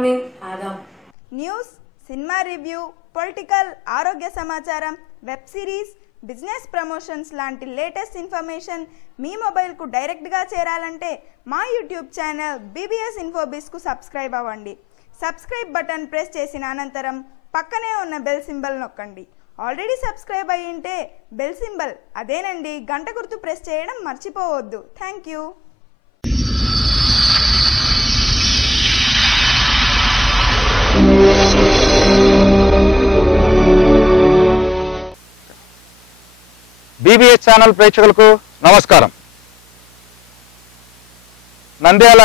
morning, Adam. News, cinema review, political, ఆరోగ్య సమాచారం, web series, business promotions లాంటి latest information మీ మొబైల్కు డైరెక్ట్గా చేరాలంటే మా యూట్యూబ్ ఛానల్ బీబీఎస్ ఇన్ఫోబిస్కు సబ్స్క్రైబ్ అవ్వండి. సబ్స్క్రైబ్ బటన్ ప్రెస్ చేసిన అనంతరం పక్కనే ఉన్న బెల్ సింబల్ నొక్కండి. ఆల్రెడీ సబ్స్క్రైబ్ అయ్యి ఉంటే బెల్ సింబల్ అదేనండి గంట గుర్తు ప్రెస్ చేయడం మర్చిపోవద్దు. Thank you. బీబీఎస్ ఛానల్ ప్రేక్షకులకు నమస్కారం. నంద్యాల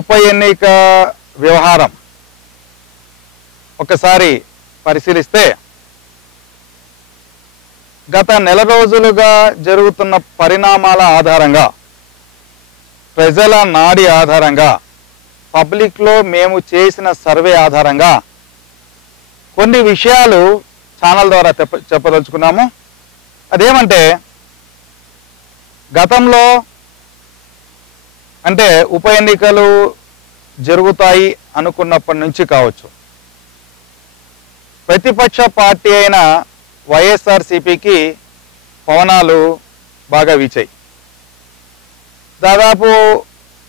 ఉప ఎన్నిక వ్యవహారం ఒకసారి పరిశీలిస్తే గత నెల రోజులుగా జరుగుతున్న పరిణామాల ఆధారంగా, ప్రజల నాడి ఆధారంగా, పబ్లిక్లో మేము చేసిన సర్వే ఆధారంగా కొన్ని విషయాలు ఛానల్ ద్వారా చెప్పదలుచుకున్నాము. అదేమంటే, గతంలో అంటే ఉప ఎన్నికలు జరుగుతాయి అనుకున్నప్పటి నుంచి కావచ్చు, ప్రతిపక్ష పార్టీ అయిన వైఎస్ఆర్సీపీకి పవనాలు బాగా వీచాయి. దాదాపు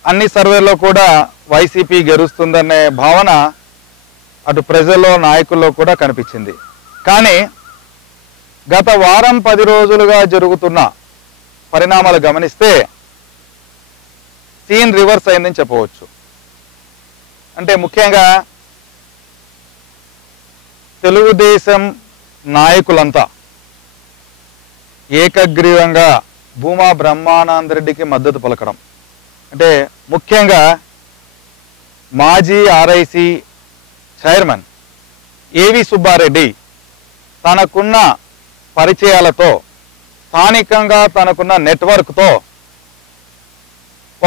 అన్ని సర్వేల్లో కూడా వైసీపీ గెలుస్తుందనే భావన అటు ప్రజల్లో, నాయకుల్లో కూడా కనిపించింది. కానీ గత వారం 10 రోజులుగా జరుగుతున్న పరిణామాలు గమనిస్తే సీన్ రివర్స్ అయిందని చెప్పవచ్చు. అంటే ముఖ్యంగా తెలుగుదేశం నాయకులంతా ఏకగ్రీవంగా భూమా బ్రహ్మానందరెడ్డికి మద్దతు పలకడం, అంటే ముఖ్యంగా మాజీ ఆర్ఐసి చైర్మన్ ఏవి సుబ్బారెడ్డి తనకున్న పరిచయాలతో, స్థానికంగా తనకున్న నెట్వర్క్తో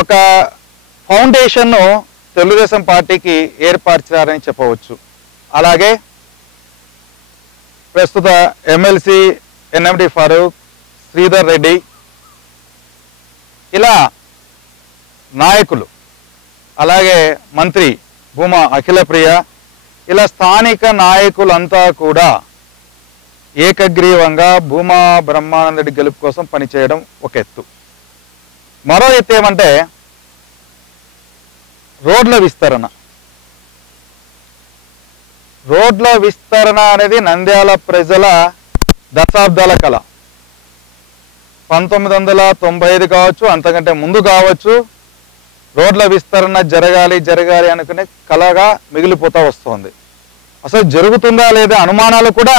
ఒక ఫౌండేషన్ను తెలుగుదేశం పార్టీకి ఏర్పరిచారని చెప్పవచ్చు. అలాగే ప్రస్తుత ఎమ్మెల్సీ ఎన్ఎండి ఫారూక్, శ్రీధర్ రెడ్డి, ఇలా నాయకులు, అలాగే మంత్రి భూమా అఖిలప్రియ, ఇలా స్థానిక నాయకులంతా కూడా ఏకగ్రీవంగా భూమా బ్రహ్మానందరెడ్డి గెలుపు కోసం పనిచేయడం ఒక ఎత్తు. మరో ఎత్తు ఏమంటే రోడ్ల విస్తరణ. రోడ్ల విస్తరణ అనేది నంద్యాల ప్రజల దశాబ్దాల కళ. 1995 కావచ్చు, అంతకంటే ముందు కావచ్చు, రోడ్ల విస్తరణ జరగాలి అనుకునే కళగా మిగిలిపోతూ వస్తుంది. అసలు జరుగుతుందా లేదా అనుమానాలు కూడా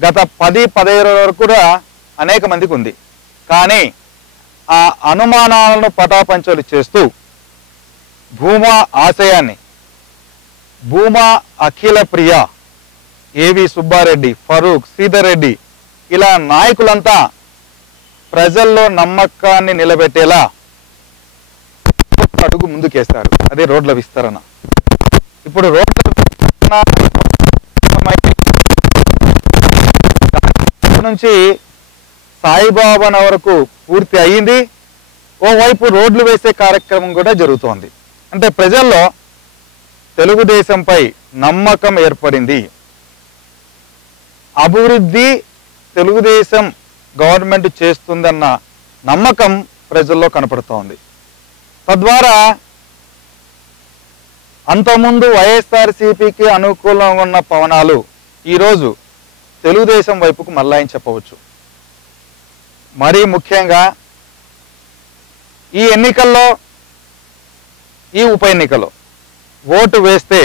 గత 10-15 వరకు కూడా అనేక మందికి ఉంది. కానీ ఆ అనుమానాలను పటాపంచలు చేస్తూ భూమా ఆశయాన్ని, భూమా అఖిల ప్రియ, ఏవి సుబ్బారెడ్డి, ఫరూక్, శ్రీధర్ రెడ్డి, ఇలా నాయకులంతా ప్రజల్లో నమ్మకాన్ని నిలబెట్టేలా అడుగు ముందుకేస్తారు. అదే రోడ్ల విస్తరణ. ఇప్పుడు రోడ్ల విస్తరణ నుంచి సాయిబాబా వరకు పూర్తి అయ్యింది. ఓవైపు రోడ్లు వేసే కార్యక్రమం కూడా జరుగుతోంది. అంటే ప్రజల్లో తెలుగుదేశంపై నమ్మకం ఏర్పడింది. అభివృద్ధి తెలుగుదేశం గవర్నమెంట్ చేస్తుందన్న నమ్మకం ప్రజల్లో కనపడుతోంది. తద్వారా అంతకుముందు వైఎస్ఆర్సీపీకి అనుకూలంగా ఉన్న పవనాలు ఈరోజు తెలుగుదేశం వైపుకు మళ్ళాయని చెప్పవచ్చు. మరీ ముఖ్యంగా ఈ ఎన్నికల్లో, ఈ ఉప ఎన్నికలో ఓటు వేస్తే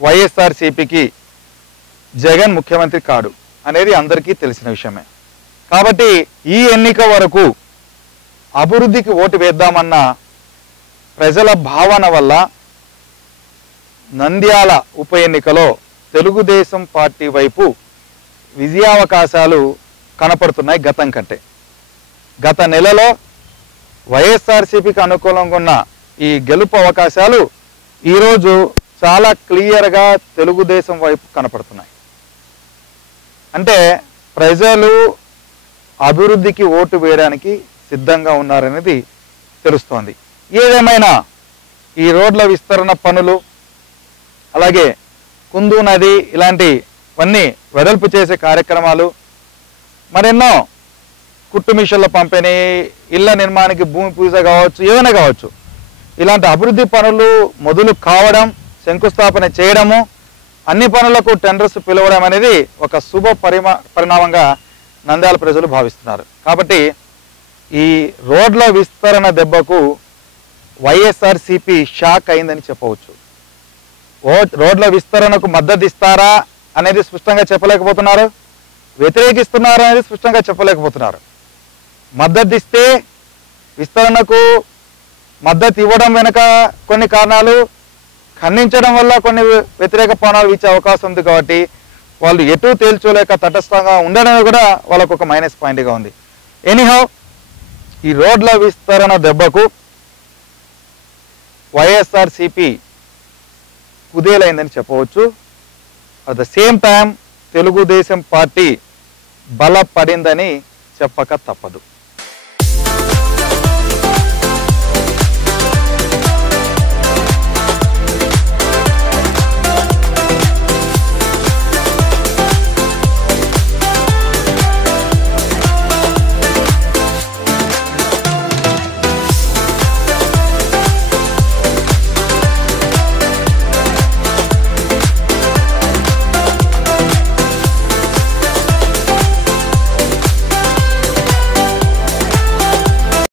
వైఎస్ఆర్సీపీకి జగన్ ముఖ్యమంత్రి కాడు అనేది అందరికీ తెలిసిన విషయమే. కాబట్టి ఈ ఎన్నిక వరకు అభివృద్ధికి ఓటు వేద్దామన్న ప్రజల భావన వల్ల నంద్యాల ఉప ఎన్నికలో తెలుగుదేశం పార్టీ వైపు విజయావకాశాలు కనపడుతున్నాయి గతం కంటే. గత నెలలో వైఎస్ఆర్సీపీకి అనుకూలంగా ఉన్న ఈ గెలుపు అవకాశాలు ఈరోజు చాలా క్లియర్గా తెలుగుదేశం వైపు కనపడుతున్నాయి. అంటే ప్రజలు అభివృద్ధికి ఓటు వేయడానికి సిద్ధంగా ఉన్నారనేది తెలుస్తోంది. ఏదేమైనా ఈ రోడ్ల విస్తరణ పనులు అలాగే కుందు నది ఇలాంటివన్నీ వెడల్పు చేసే కార్యక్రమాలు, మరెన్నో కుట్టు మిషన్ల పంపిణీ, ఇళ్ల నిర్మాణానికి భూమి పూజ కావచ్చు, ఏదైనా కావచ్చు, ఇలాంటి అభివృద్ధి పనులు మొదలు కావడం, శంకుస్థాపన చేయడము, అన్ని పనులకు టెండర్స్ పిలవడం అనేది ఒక శుభ పరిణామంగా నంద్యాల ప్రజలు భావిస్తున్నారు. కాబట్టి ఈ రోడ్ల విస్తరణ దెబ్బకు వైఎస్ఆర్సీపీ షాక్ అయిందని చెప్పవచ్చు. రోడ్ల విస్తరణకు మద్దతు ఇస్తారా అనేది స్పష్టంగా చెప్పలేకపోతున్నారు, వ్యతిరేకిస్తున్నారు అనేది స్పష్టంగా చెప్పలేకపోతున్నారు. మద్దతు ఇస్తే విస్తరణకు మద్దతు ఇవ్వడం వెనుక కొన్ని కారణాలు, ఖండించడం వల్ల కొన్ని వ్యతిరేక పవనాలు ఇచ్చే అవకాశం ఉంది. కాబట్టి వాళ్ళు ఎటు తేల్చోలేక తటస్థంగా ఉండడమే కూడా వాళ్ళకు ఒక మైనస్ పాయింట్గా ఉంది. ఎనీహౌ ఈ రోడ్ల విస్తరణ దెబ్బకు వైఎస్ఆర్సీపీ కుదేలైందని చెప్పవచ్చు. At the same time Telugu Desam party బలపడిందని చెప్పక తప్పదు.